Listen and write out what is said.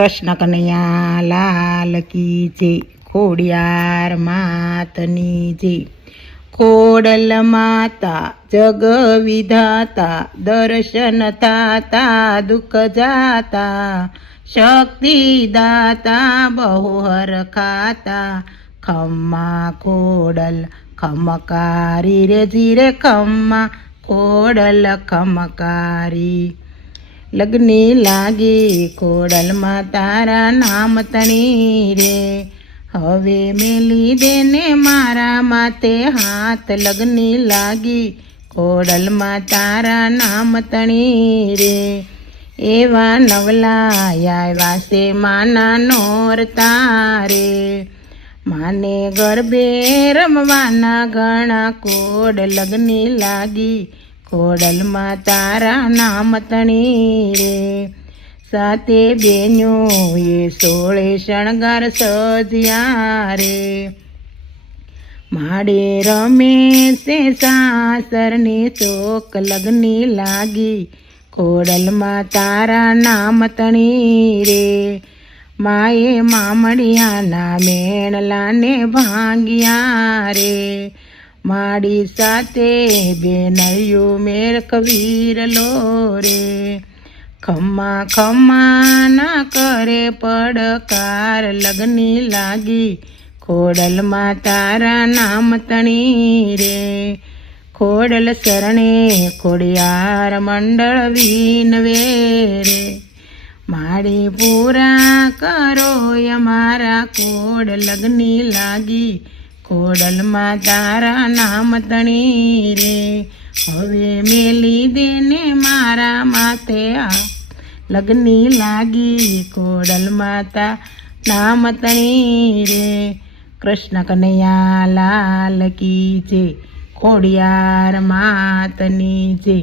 કૃષ્ણ કનૈયા લાલ કી જય, ખોડિયાર માતની જય। ખોડલ માતા જગ વિધાતા, દર્શન થાતા દુઃખ જાતા, શક્તિ દાતા બહુ હરખાતા, ખમ્મા ખોડલ ખમકારી રે જીરે ખમ્મા ખોડલ ખમકારી। લગ્ની લાગી ખોડલમાં તારા નામ તણી રે, હવે મેલી દેને મારા માથે હાથ। લગ્ની લાગી ખોડલમાં તારા નામ તણી રે, એવા નવલા આવ્યા છે માના નોરતા રે, માને ગરબે રમવાના ઘણા કોડ। લગ્ની લાગી ખોડલમાં તારા નામ તણી રે, સાથે બેન્યો એ 16 શણગાર સજ્યા રે, માડે રમે છે સાસરની ચોક। લગ્ની લાગી ખોડલમાં તારા નામ તણી રે, માએ મામડિયાના મેણલાને ભાંગ્યા રે, માડી સાથે બેનયું મેળ કવીરલો રે, ખમ્મા ખમ્મા ના કરે પડકાર। લગ્ની લાગી ખોડલમાં તારા નામ તણી રે, ખોડલ શરણે ખોડિયાર મંડળ વિનવે રે, માડી પૂરા કરો અમારા કોડ। લગ્ની લાગી ખોડલમાં તારા નામ તણી રે, હવે મેલી દેને મારા માથે આ। લગ્ની લાગી ખોડલમાં તારા નામ તણી રે, કૃષ્ણ કનૈયા લાલ કી જય, ખોડિયાર માતની જય।